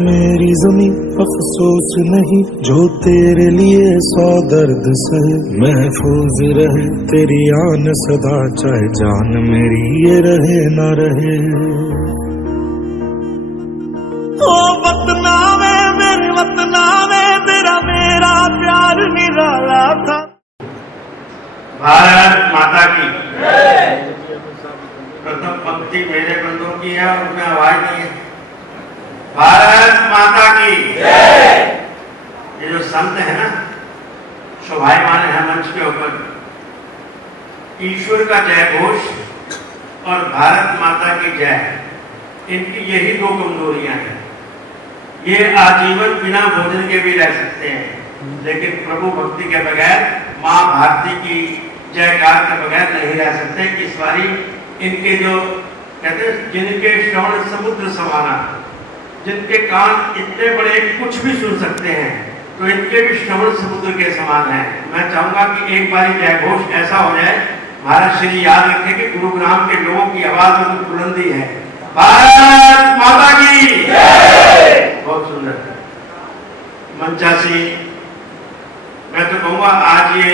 मेरी जमी अफसोस नहीं, जो तेरे लिए 100 दर्द सहे। महफूज रहे तेरी आन सदा, चाहे जान मेरी ये रहे ना रहे। ओ वतना में मेरे वतना में तेरा मेरा प्यार निराला था। भारत माता की प्रथम पंक्ति मेरे बंदों की है, उनमें आवाज नहीं है। भारत माता की ये जो संत है ना, शोभायमान है मंच के ऊपर, ईश्वर का जय घोष और भारत माता की जय, इनकी यही दो कमजोरियां हैं। ये आजीवन बिना भोजन के भी रह सकते हैं, लेकिन प्रभु भक्ति के बगैर, माँ भारती की जयकार के बगैर नहीं रह सकते। इस बारी इनके जो कहते हैं, जिनके श्रवण समुद्र समाना, जिनके कान इतने बड़े कुछ भी सुन सकते हैं, तो इनके भी श्रवण समुद्र के समान है। मैं चाहूंगा कि एक बारी जय घोष ऐसा हो जाए, महाराज श्री याद रखें कि गुरुग्राम के लोगों की आवाज में बुलंदी है। भारत माता की बहुत सुंदर मंचासी। मैं तो कहूंगा आज ये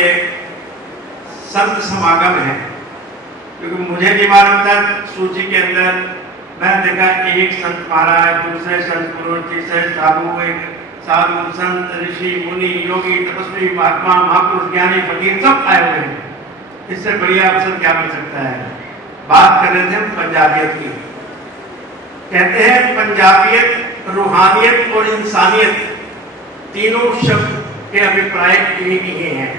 संत समागम है, क्योंकि मुझे नहीं मालूम था सूची के अंदर। मैं देखा एक संत महाराज, दूसरे संत पुरुष, तीसरे साधु, एक साधु संत ऋषि मुनि योगी तपस्वी महात्मा महापुरुष ज्ञानी फकीर सब आए हुए हैं। इससे बढ़िया अवसर क्या मिल सकता है। बात कर रहे थे पंजाबियत की। कहते हैं पंजाबियत, रूहानियत और इंसानियत तीनों शब्द के अभिप्राय एक ही हैं।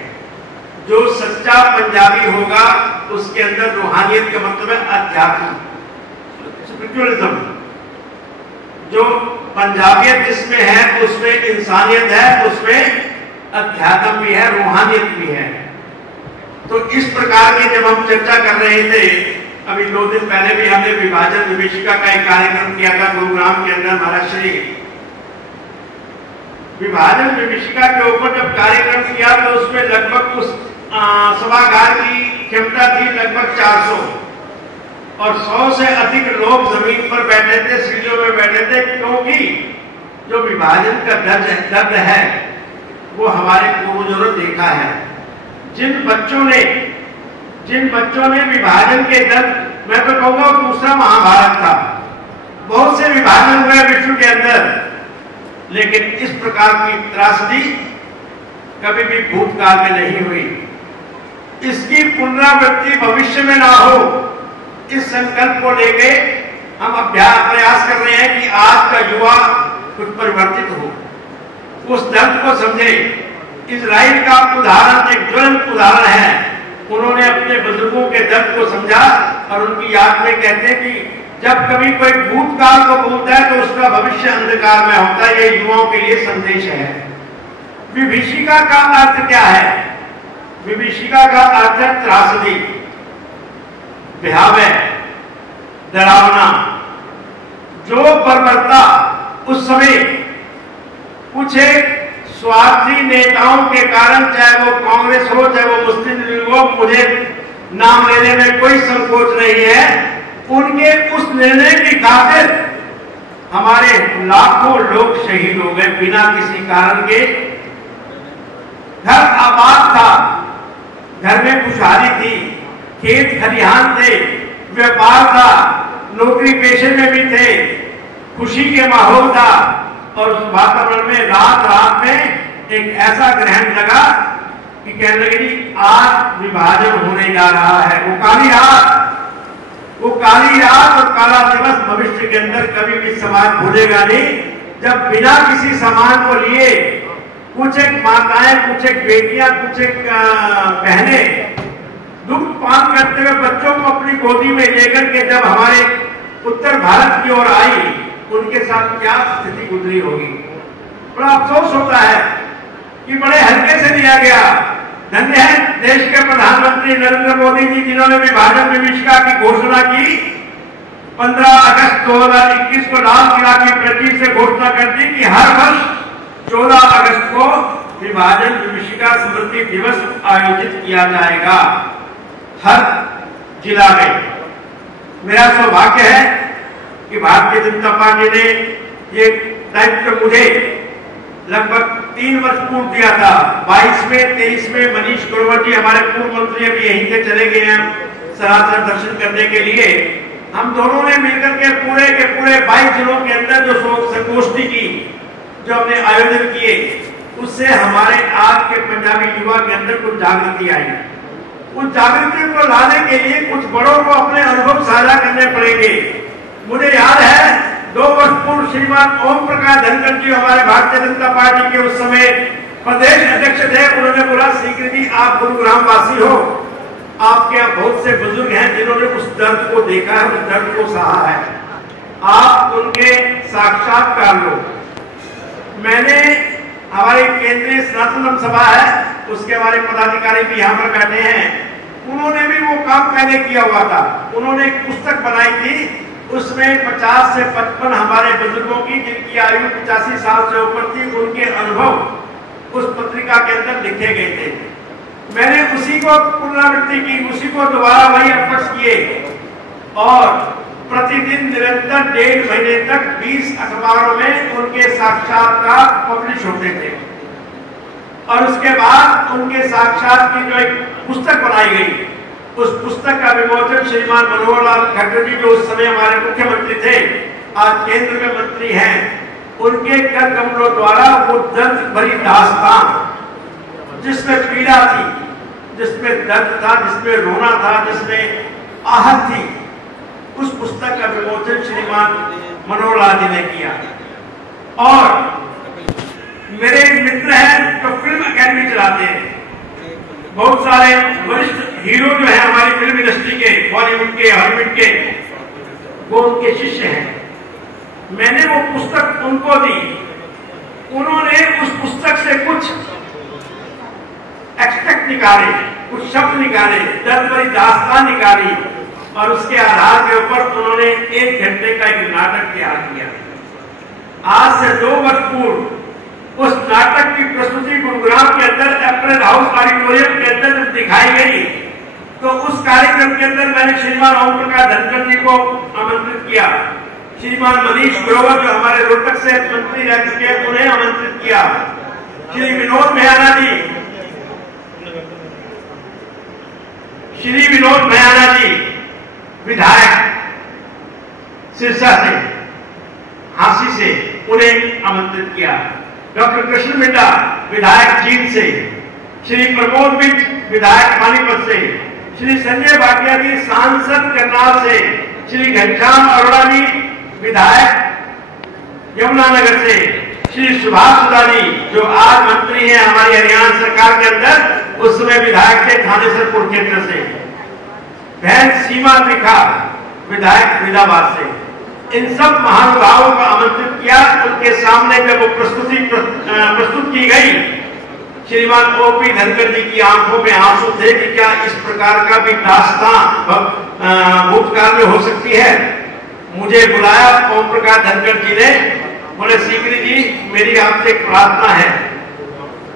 जो सच्चा पंजाबी होगा उसके अंदर रूहानियत का मतलब है अध्यात्म, स्पिरिचुअलिज्म। जो पंजाबियत जिसमें है उसमें इंसानियत है, उसमें अध्यात्म भी है, रूहानियत भी है। तो इस प्रकार की जब हम चर्चा कर रहे थे, अभी 2 दिन पहले भी हमने विभाजन विभीषिका का एक कार्यक्रम किया था गुरुग्राम के अंदर। महाराज श्री विभाजन विभीषिका के ऊपर जब कार्यक्रम किया तो उसमें लगभग उस सभागार की क्षमता थी लगभग 400 और 100 से अधिक लोग जमीन पर बैठे थे, सीढ़ियों में बैठे थे, क्योंकि जो विभाजन का दर्द है वो हमारे पूर्वजों ने देखा है। जिन बच्चों ने विभाजन के दर्द, मैं तो कहूंगा दूसरा महाभारत था, बहुत से विभाजन हुए विश्व के अंदर, लेकिन इस प्रकार की त्रासदी कभी भी भूतकाल में नहीं हुई। इसकी पुनरावृत्ति भविष्य में ना हो, इस संकल्प को लेके हम प्रयास कर रहे हैं कि आज का युवा कुछ परिवर्तित हो, उस दर्द को समझे। इजराइल का उदाहरण एक ज्वलंत उदाहरण है। उन्होंने अपने बुजुर्गों के दर्द को समझा और उनकी याद में कहते हैं कि जब कभी कोई भूतकाल को भूलता है तो उसका भविष्य अंधकार में होता है। ये युवाओं के लिए संदेश है। विभीषिका का अर्थ क्या है? विभीषिका का अर्थ है त्रासदी, भयावह, डरावना। जो बर्बरता उस समय कुछ एक स्वार्थी नेताओं के कारण, चाहे वो कांग्रेस हो चाहे वो मुस्लिम लीग हो, मुझे नाम लेने में कोई संकोच नहीं है, उनके उस निर्णय की खातिर हमारे लाखों लोग शहीद हो गए बिना किसी कारण के। घर आबाद था, घर में खुशहाली थी, खेत खलिहान थे, व्यापार था, नौकरी पेशे में भी थे, खुशी के माहौल था, और उस वातावरण में रात में एक ऐसा ग्रहण लगा कि कहने लगे आज विभाजन होने जा रहा है। वो काली रात और काला दिवस भविष्य के अंदर कभी भी समाज भूलेगा नहीं, जब बिना किसी सामान को लिए कुछ एक माताएं, कुछ एक बेटियां, कुछ एक बहनें दुख पान करते हुए बच्चों को अपनी गोदी में लेकर के जब हमारे उत्तर भारत की ओर आई, उनके साथ क्या स्थिति गुजरी होगी। बड़ा अफसोस होता है कि बड़े हल्के से लिया गया। धन्य है देश के प्रधानमंत्री नरेंद्र मोदी जी, जिन्होंने विभाजन विभीषिका की घोषणा की। 15 अगस्त 2021 को लाल किला की प्राचीर से घोषणा कर दी कि हर वर्ष 14 अगस्त को विभाजन विभीषिका स्मृति दिवस आयोजित किया जाएगा हर जिला में। मेरा सौभाग्य है कि भारतीय जनता पार्टी ने ये दायित्व मुझे लगभग 3 वर्ष पूर्व दिया था। 22 में 23 में मनीष ग्रोवर जी हमारे पूर्व मंत्री अभी यहीं से चले गए हैं सरासर दर्शन करने के लिए। हम दोनों ने मिलकर के पूरे 22 जिलों के अंदर जो संगोष्ठी की, जो हमने आयोजन किए, उससे हमारे आज के पंजाबी युवा के अंदर कुछ जागृति आई। उस जागृति को लाने के लिए कुछ बड़ों को अपने अनुभव साझा करने पड़ेंगे। मुझे याद है 2 वर्ष पूर्व श्रीमान ओम प्रकाश धनखड़ जी हमारे भारतीय जनता पार्टी के उस समय प्रदेश अध्यक्ष थे। उन्होंने बोला, सीकर जी आप गुरुग्राम वासी हो, आपके यहाँ बहुत से बुजुर्ग हैं जिन्होंने उस दर्द को देखा है, उस दर्द को सहा है, आप उनके साक्षात्कार लो। मैंने हमारे केंद्रीय सनातन सभा है, उसके हमारे पदाधिकारी भी यहाँ पर बैठे हैं, उन्होंने भी वो काम पहले किया हुआ था। उन्होंने एक पुस्तक बनाई थी, उसमें 50 से 55 हमारे बुजुर्गों की, जिनकी आयु 85 साल से ऊपर थी, उनके अनुभव उस पत्रिका के अंदर लिखे गए थे। मैंने उसी को पुनरावृत्ति की, उसी को दोबारा वही एफर्ट्स किए और प्रतिदिन निरंतर 1.5 महीने तक 20 अखबारों में उनके साक्षात्कार पब्लिश होते थे। और उसके बाद उनके साक्षात की जो एक पुस्तक बनाई गई, उस पुस्तक का विमोचन श्रीमान मनोहर लाल खट्टर जी, जो उस समय हमारे मुख्यमंत्री थे, आज केंद्र में मंत्री हैं, उनके कर कमलों द्वारा वो दर्द भरी दास्तान, जिसमें पीड़ा थी, जिसमें दर्द था, जिसमें रोना था, जिसमें आहत थी, उस पुस्तक का विमोचन श्रीमान मनोहर लाल जी ने किया। और मेरे मित्र हैं जो फिल्म अकेडमी चलाते हैं, बहुत सारे वरिष्ठ हीरो जो है हमारी फिल्म इंडस्ट्री के, बॉलीवुड के, हॉलीवुड के, वो उनके शिष्य हैं। मैंने वो पुस्तक उनको दी, उन्होंने उस पुस्तक से कुछ एक्सट्रैक्ट निकाले, कुछ शब्द निकाले, दर्द भरी दास्तान निकाली और उसके आधार के ऊपर उन्होंने 1 घंटे का एक नाटक तैयार किया। आज से 2 वर्ष पूर्व उस नाटक की प्रस्तुति गुरुग्राम के अंदर एप्पल हाउस ऑडिटोरियम के अंदर जब दिखाई गई, तो उस कार्यक्रम के अंदर मैंने श्रीमान ओम प्रकाश धनखड़ जी को आमंत्रित किया, श्रीमान मनीष ग्रोवर जो हमारे रोहतक से मंत्री रह चुके हैं, उन्हें आमंत्रित किया, श्री विनोद मेहरा जी विधायक सिरसा से, हांसी से, उन्हें आमंत्रित किया, डॉक्टर कृष्ण मिड्डा विधायक जींद से, श्री प्रमोद बिज विधायक पानीपत से, श्री संजय भाटिया जी सांसद करनाल से, श्री घनश्याम अरोड़ा जी विधायक यमुनानगर से, श्री सुभाष सुधा जी जो आज मंत्री हैं हमारी हरियाणा सरकार के अंदर, उस समय विधायक थे थानेसर कुरुक्षेत्र से, बहन सीमा त्रिखा विधायक फरीदाबाद से। इन सब महानुभावों को आमंत्रित किया। उनके सामने जब वो प्रस्तुत की गई, श्रीमान ओपी धनखड़ जी की आंखों में आंसू थे कि क्या इस प्रकार का भी दास्तान भूतकाल में हो सकती है। मुझे बुलाया ओम प्रकाश धनखड़ जी ने, बोले सीकरी जी मेरी आपसे एक प्रार्थना है।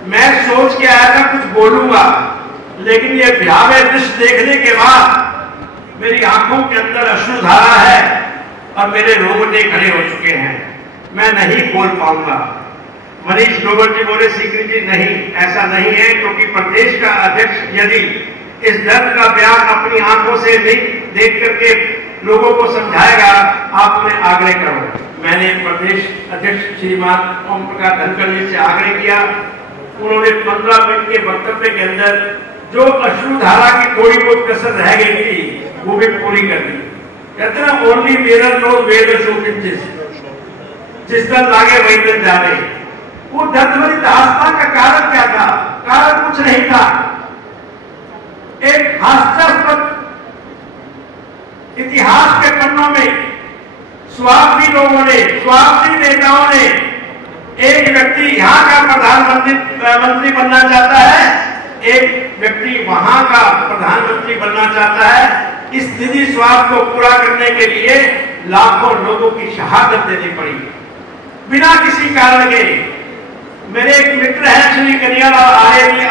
मैं सोच के आया था कुछ बोलूंगा, लेकिन ये भयावह दृश्य देखने के बाद मेरी आंखों के अंदर अश्रुधारा है और मेरे रोंगटे खड़े हो चुके हैं, मैं नहीं बोल पाऊंगा। मनीष ग्रोवर जी बोले, सीकरी जी नहीं, ऐसा नहीं है, क्योंकि प्रदेश का अध्यक्ष यदि इस दर्द का बयान अपनी आंखों से देख करके लोगों को समझाएगा, आप उन्हें आग्रह करो। मैंने प्रदेश अध्यक्ष श्रीमान ओम प्रकाश धनखड़ जी से आग्रह किया। उन्होंने 15 मिनट के वक्तव्य के अंदर जो अश्रुधारा की थोड़ी बहुत कसर रह गई थी, वो भी पूरी कर दी। कहते ना, only wearer know where shoe pinches, जिस दिन लागे वही दिन जावे। वो दर्द भरी दास्तान का कारण क्या था? कारण कुछ नहीं था, एक हास्यास्पद इतिहास के पन्नों में स्वार्थी लोगों ने, स्वार्थी नेताओं ने, एक व्यक्ति यहाँ का प्रधानमंत्री बनना चाहता है, एक व्यक्ति वहां का प्रधानमंत्री बनना चाहता है। इस निजी स्वार्थ को पूरा करने के लिए लाखों लोगों की शहादत देनी पड़ी बिना किसी कारण के। मेरे एक मित्र हैं श्री कन्हैयालाल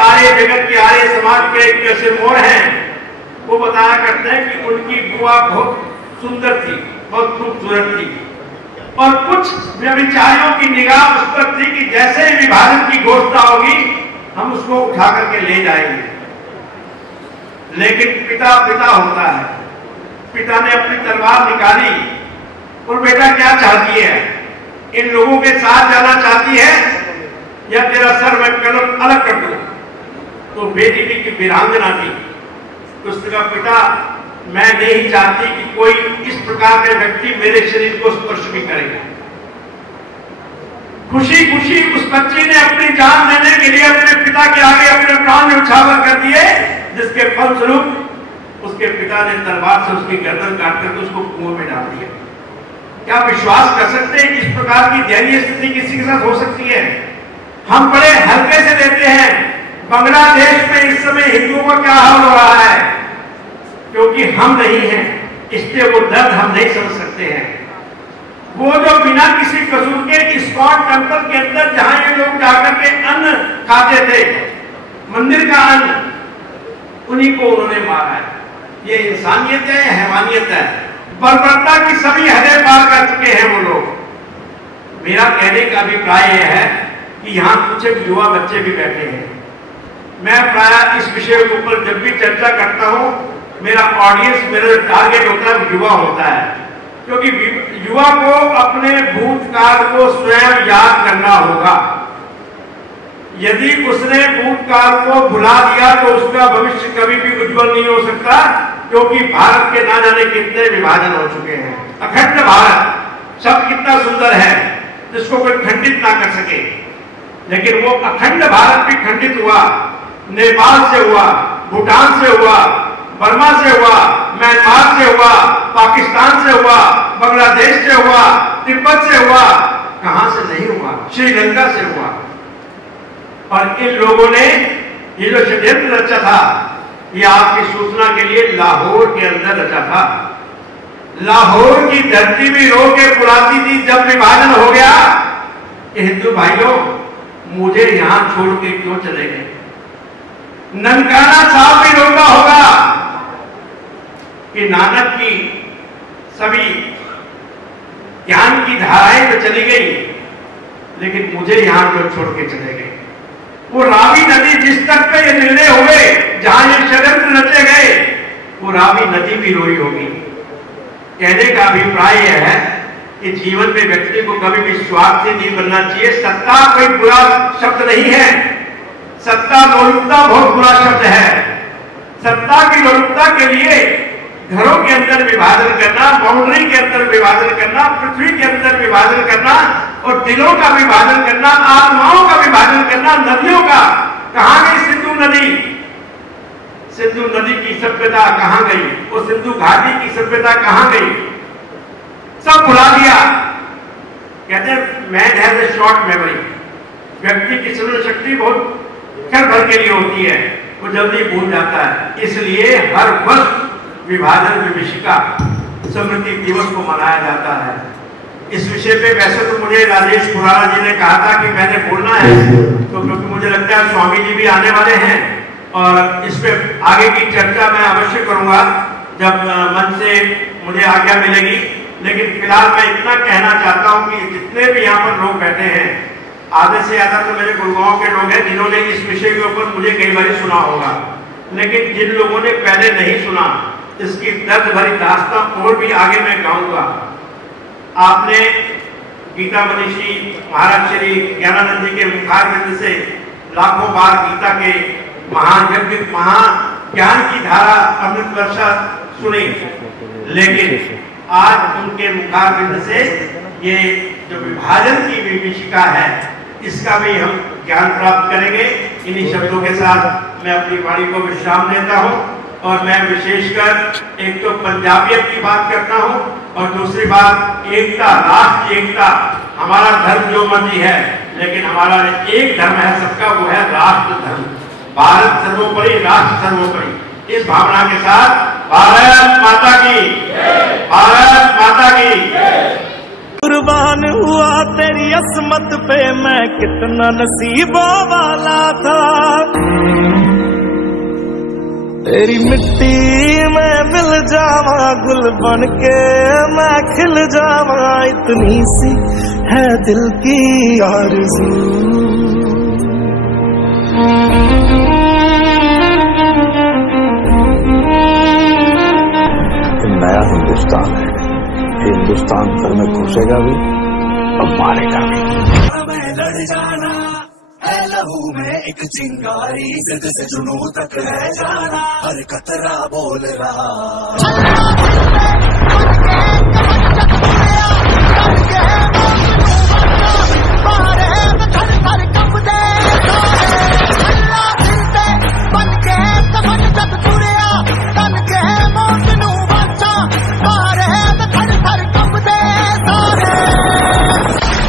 आर्य जगत के आर्य समाज के एक सिरमौर हैं, वो बताया करते हैं कि उनकी बुआ बहुत सुंदर थी, बहुत खूबसूरत थी। और कुछ व्यभिचारियों की निगाह उस पर थी कि जैसे ही विभाजन की घोषणा होगी हम उसको उठा करके ले जाएंगे। लेकिन पिता पिता होता है। पिता ने अपनी तलवार निकाली और बेटा क्या चाहती है, इन लोगों के साथ जाना चाहती है या तेरा सर मैं अलग कर दूं? तो बेटी की वीरांगना थी, उसका पिता मैं नहीं चाहती कि कोई इस प्रकार के व्यक्ति मेरे शरीर को स्पर्श भी करेगा। खुशी खुशी उस बच्ची ने अपनी जान देने के लिए अपने पिता के आगे अपने प्राण न्यौछावर कर दिए, जिसके फलस्वरूप उसके पिता ने तलवार से उसकी गर्दन काट करके उसको कुएं में डाल दिया। क्या विश्वास कर सकते हैं इस प्रकार की दयनीय स्थिति किसी के साथ हो सकती है? हम बड़े हल्के से लेते हैं। बांग्लादेश में इस समय हिंदुओं का क्या हाल हो रहा है, क्योंकि हम नहीं हैं, इसलिए वो दर्द हम नहीं समझ सकते हैं। वो जो बिना किसी कसूर के इस्कॉन टेंपल के अंदर जहां ये लोग जाकर के अन्न खाते थे, मंदिर का अन्न, उन्हीं को उन्होंने मारा है। ये इंसानियत है या हैवानियत है? बर्बरता की सभी हदें पार कर चुके हैं वो लोग। मेरा कहने का अभिप्राय यह है कि यहाँ कुछ युवा बच्चे भी बैठे हैं। मैं प्रायः इस विषय के ऊपर जब भी चर्चा करता हूँ, मेरा ऑडियंस, मेरा टारगेट होता है युवा होता है, क्योंकि युवा को अपने भूतकाल को स्वयं याद करना होगा। यदि उसने भूतकाल को भुला दिया तो उसका भविष्य कभी भी उज्जवल नहीं हो सकता, क्योंकि भारत के ना जाने कितने विभाजन हो चुके हैं। अखंड भारत शब्द कितना सुंदर है, जिसको कोई खंडित ना कर सके, लेकिन वो अखंड भारत भी खंडित हुआ। नेपाल से हुआ, भूटान से हुआ, बर्मा से हुआ, म्यांमार से हुआ, पाकिस्तान से हुआ, बांग्लादेश से हुआ, तिब्बत से हुआ, कहां से नहीं हुआ? श्रीलंका से हुआ। और इन लोगों ने ये जो षड्यंत्र रचा था, ये आपकी सूचना के लिए लाहौर के अंदर रचा था। लाहौर की धरती भी रो के पुराती थी जब विभाजन हो गया कि हिंदू भाइयों मुझे यहां छोड़ के क्यों चले गए। ननकाना साहब भी रोका होगा कि नानक की सभी ज्ञान की धाराएं तो चली गई, लेकिन मुझे यहां क्यों छोड़ के चले गए। वो रावी नदी जिस तक पे ये निर्णय हुए, जहां ये षड्यंत्र रचे गए, वो रावी नदी भी रोई होगी। कहने का अभिप्राय यह है कि जीवन में व्यक्ति को कभी भी स्वार्थी नहीं बनना चाहिए। सत्ता कोई बुरा शब्द नहीं है, सत्ता लोलुपता बहुत बुरा शब्द है। सत्ता की लोलुपता के लिए घरों के अंदर विभाजन करना, बाउंड्री के अंदर विभाजन करना, पृथ्वी के अंदर विभाजन करना और दिलों का विभाजन करना, आत्माओं का विभाजन करना, नदियों का। कहां गई सिंधु नदी? सिंधु नदी की सभ्यता कहां गई? वो सिंधु घाटी की सभ्यता कहां गई? सब भुला दिया। कहते हैं man has a short memory. व्यक्ति की स्मरण शक्ति बहुत क्षण भर के लिए होती है, वो जल्दी भूल जाता है। इसलिए हर वर्ष विभाजन विभीषिका स्मृति दिवस को मनाया जाता है। इस विषय पे वैसे तो मुझे राजेश खुराना जी ने कहा था कि मैंने बोलना है, तो क्योंकि मुझे लगता है स्वामी जी भी आने वाले हैं और इस पे आगे की चर्चा मैं अवश्य करूंगा जब मन से मुझे आज्ञा मिलेगी। लेकिन फिलहाल मैं इतना कहना चाहता हूं कि जितने भी यहाँ पर लोग बैठे हैं, आधे से ज्यादा तो मेरे गुड़गांव के लोग हैं जिन्होंने इस विषय के ऊपर मुझे कई बार सुना होगा, लेकिन जिन लोगों ने पहले नहीं सुना, इसकी दर्द भरी दास्तां और भी आगे मैं गाऊंगा। आपने गीता मनीषी महाराज श्री ज्ञानानंद जी के मुखारबिंद से लाखों बार गीता के महायज्ञ महाज्ञान की धारा अमृत वर्षा सुनी, लेकिन आज उनके मुखारबिंद से ये जो विभाजन की विभीषिका है, इसका भी हम ज्ञान प्राप्त करेंगे। इन्हीं शब्दों के साथ मैं अपनी वाणी को विश्राम देता हूँ और मैं विशेषकर एक तो पंजाबियत की बात करता हूँ और दूसरी बात एकता, राष्ट्र एकता। हमारा धर्म जो मर्जी है, लेकिन हमारा एक धर्म है सबका, वो है राष्ट्र धर्म। भारत सर्वोपरि, राष्ट्र सर्वोपरि। इस भावना के साथ भारत माता की, भारत माता की। कुर्बान हुआ तेरी असमत पे मैं कितना नसीबों वाला था। तेरी मिट्टी में मिल जावा, गुल बन के मैं खिल जावा, इतनी सी है दिल की आरज़ू। नया हिंदुस्तान है, हिंदुस्तान भर में घुसेगा भी और मारेगा भी। हमें लड़ जाना है लहू में एक चिंगारी, जिद से जुनू तक है जाना, हर कतरा बोल रहा।